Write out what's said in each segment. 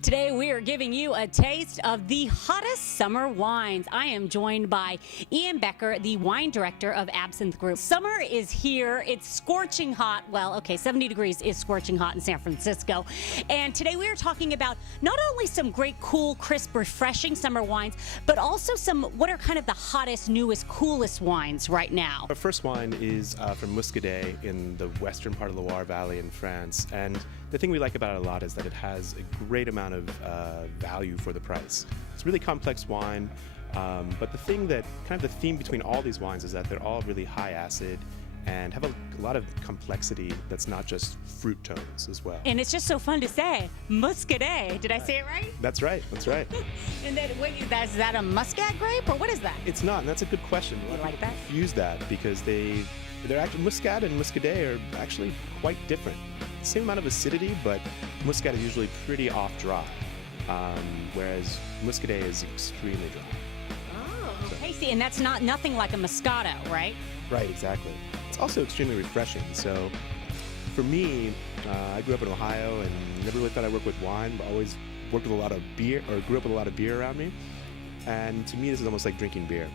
Today we are giving you a taste of the hottest summer wines. I am joined by Ian Becker, the wine director of Absinthe Group. Summer is here. It's scorching hot. Well, okay, 70 degrees is scorching hot in San Francisco. And today we are talking about not only some great, cool, crisp, refreshing summer wines, but also some what are kind of the hottest, newest, coolest wines right now. Our first wine is from Muscadet in the western part of the Loire Valley in France. And the thing we like about it a lot is that it has a great amount of value for the price. It's a really complex wine, but the thing that, kind of the theme between all these wines is that they're all really high acid and have a lot of complexity that's not just fruit tones as well. And it's just so fun to say, Muscadet. Did I say it right? That's right, that's right. And then, is that a Muscat grape, or what is that? It's not, and that's a good question. You like that? Confuse that because they're actually, Muscat and Muscadet are actually quite different. Same amount of acidity, but Muscat is usually pretty off dry, whereas Muscadet is extremely dry. Oh, tasty, and that's nothing like a Moscato, right? Right, exactly. It's also extremely refreshing. So for me, I grew up in Ohio and never really thought I'd work with wine, but always worked with a lot of beer, or grew up with a lot of beer around me. And to me, this is almost like drinking beer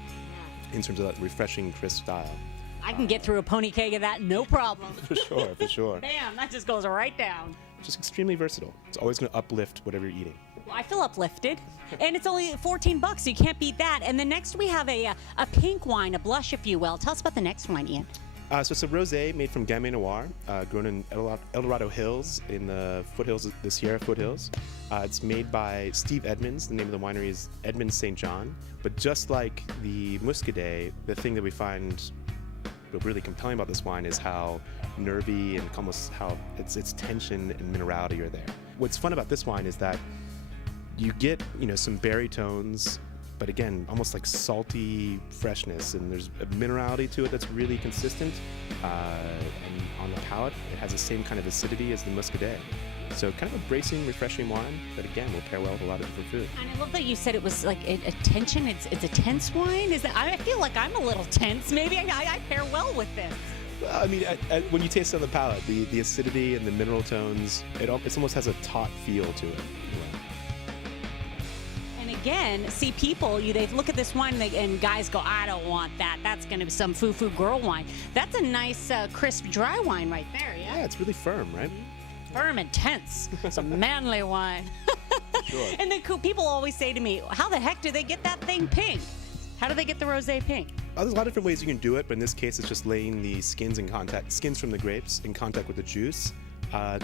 in terms of that refreshing, crisp style. I can get through a pony keg of that, no problem. For sure, for sure. Bam, that just goes right down. Just extremely versatile. It's always going to uplift whatever you're eating. Well, I feel uplifted, and it's only $14, so you can't beat that. And then next we have a pink wine, a blush, if you will. Tell us about the next one, Ian. So it's a rosé made from Gamay Noir, grown in El Dorado Hills in the foothills, the Sierra foothills. It's made by Steve Edmonds. The name of the winery is Edmonds St. John. But just like the Muscadet, the thing that we find really compelling about this wine is how nervy and almost how its tension and minerality are there. What's fun about this wine is that you get, some berry tones, but again, almost like salty freshness, and there's a minerality to it that's really consistent. And on the palate, it has the same kind of acidity as the Muscadet. So kind of a bracing, refreshing wine that, again, will pair well with a lot of different food. And I love that you said it was like a tension. It's a tense wine. I feel like I'm a little tense. Maybe I pair well with this. Well, I mean, when you taste it on the palate, the acidity and the mineral tones, it almost has a taut feel to it. And again, see people, they look at this wine and guys go, I don't want that. That's going to be some foo-foo girl wine. That's a nice, crisp, dry wine right there, yeah? Yeah, it's really firm, right? Firm and tense. It's a manly wine. Sure. And then people always say to me, how the heck do they get that thing pink? How do they get the rosé pink? There's a lot of different ways you can do it, but in this case, it's just laying the skins from the grapes in contact with the juice,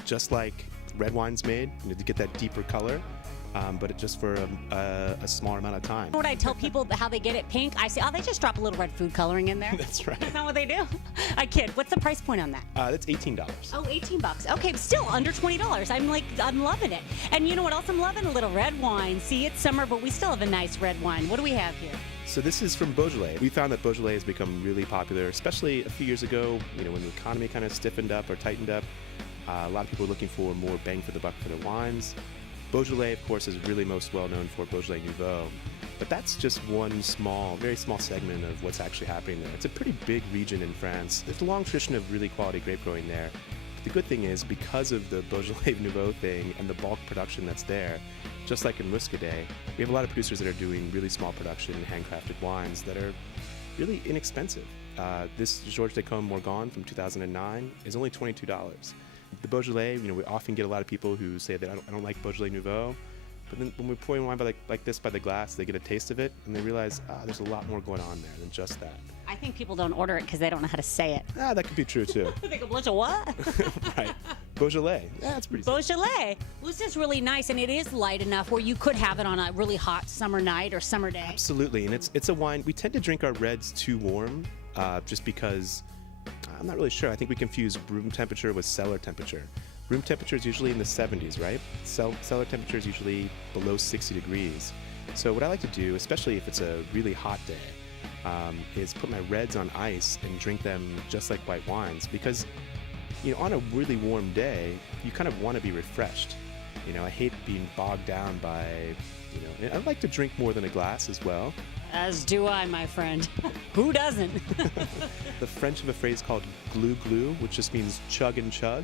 just like red wine's made, to get that deeper color. But it's just for a smaller amount of time. When I tell people how they get it pink, I say, they just drop a little red food coloring in there. That's right. That's not what they do. I kid. What's the price point on that? That's $18. Oh, $18. Okay, still under $20. I'm loving it. And you know what else I'm loving? A little red wine. See, it's summer, but we still have a nice red wine. What do we have here? So this is from Beaujolais. We found that Beaujolais has become really popular, especially a few years ago, when the economy kind of stiffened up or tightened up. A lot of people were looking for more bang for the buck for their wines. Beaujolais, of course, is really most well known for Beaujolais Nouveau, but that's just one very small segment of what's actually happening there. It's a pretty big region in France. There's a long tradition of really quality grape growing there. But the good thing is, because of the Beaujolais Nouveau thing and the bulk production that's there, just like in Muscadet, we have a lot of producers that are doing really small production, handcrafted wines that are really inexpensive. This Georges Descommes Morgon from 2009 is only $22. The Beaujolais, we often get a lot of people who say that I don't like Beaujolais Nouveau, but then when we pour in wine like this by the glass, they get a taste of it and they realize there's a lot more going on there than just that. I think people don't order it because they don't know how to say it. That could be true too. They go, what? Right. Beaujolais. Yeah, that's pretty Beaujolais. Well, this is really nice, and it is light enough where you could have it on a really hot summer night or summer day. Absolutely, and it's a wine. We tend to drink our reds too warm, just because I'm not really sure. I think we confuse room temperature with cellar temperature. Room temperature is usually in the 70s, right? Cellar temperature is usually below 60 degrees. So what I like to do, especially if it's a really hot day, is put my reds on ice and drink them just like white wines, because on a really warm day, you kind of want to be refreshed. I hate being bogged down by, I like to drink more than a glass as well. As do I, my friend. Who doesn't? The French have a phrase called glou glou, which just means chug and chug.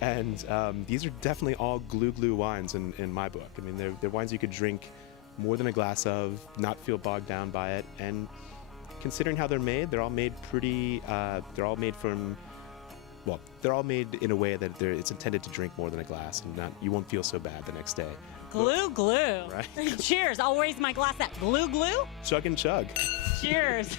And these are definitely all glue wines in my book. I mean, they're wines you could drink more than a glass of, not feel bogged down by it. And considering how they're made, they're all made they're all made from, well, they're all made in a way that it's intended to drink more than a glass, and you won't feel so bad the next day. Glue. Right. Cheers. I'll raise my glass at glue. Chug and chug. Cheers.